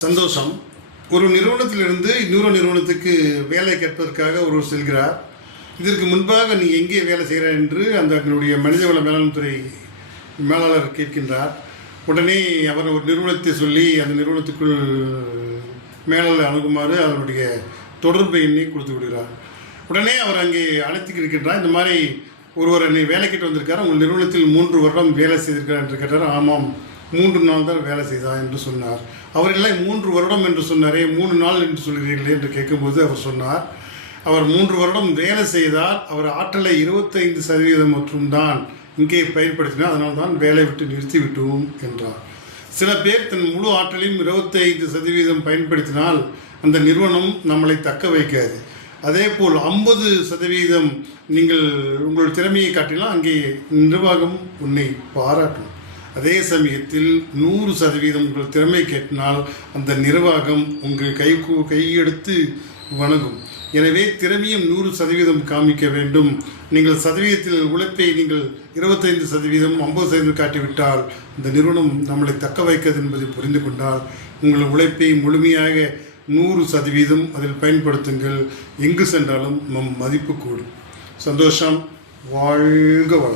சந்தோஷம். ஒரு நிறுவனத்திலிருந்து இன்னொரு நிறுவனத்துக்கு வேலை கேட்பதற்காக ஒருவர் செல்கிறார். இதற்கு முன்பாக நீ எங்கே வேலை செய்கிறார் என்று அதனுடைய மனிதவள மேலாண்மை துறை மேலாளர் கேட்கின்றார். உடனே அவர் ஒரு நிறுவனத்தை சொல்லி அந்த நிறுவனத்துக்குள் மேலாளர் அணுகுமாறு அதனுடைய தொடர்பு எண்ணை கொடுத்து விடுகிறார். உடனே அவர் அங்கே அழைத்து இருக்கின்றார். இந்த மாதிரி ஒருவர் என்னை வேலை கேட்டு வந்திருக்கார், உங்கள் நிறுவனத்தில் 3 வருடம் வேலை செய்திருக்கிறார் என்று கேட்டார். ஆமாம், 3 நாள் தான் வேலை செய்தார் என்று சொன்னார். அவர்களெல்லாம் 3 வருடம் என்று சொன்னாரே, 3 நாள் என்று சொல்கிறீர்களே என்று கேட்கும்போது அவர் சொன்னார், அவர் 3 வருடம் வேலை செய்தால் அவர் ஆற்றலை 25% மட்டும்தான் இங்கே பயன்படுத்தினார், அதனால் தான் வேலை விட்டு நிறுத்திவிட்டோம் என்றார். சில பேர் தன் முழு ஆற்றலையும் 25% பயன்படுத்தினால் அந்த நிறுவனம் நம்மளை தக்க வைக்காது. அதே போல் 50% நீங்கள் உங்கள் திறமையை காட்டினால் அங்கே நிர்வாகம் உன்னை பாராட்டும். அதே சமயத்தில் 100% உங்கள் திறமை கேட்டினால் அந்த நிர்வாகம் உங்கள் கையெடுத்து வணங்கும். எனவே திறமையும் 100% காமிக்க வேண்டும். நீங்கள் சதவீதத்தில் உழைப்பை நீங்கள் 25%, 50% காட்டிவிட்டால் இந்த நிறுவனம் நம்மளை தக்க வைக்கிறது என்பதை புரிந்து கொண்டால் உங்கள் உழைப்பை முழுமையாக 100% அதில் பயன்படுத்துங்கள். எங்கு சென்றாலும் நம் மதிப்பு கூடும். சந்தோஷம். வாழ்க வளம்.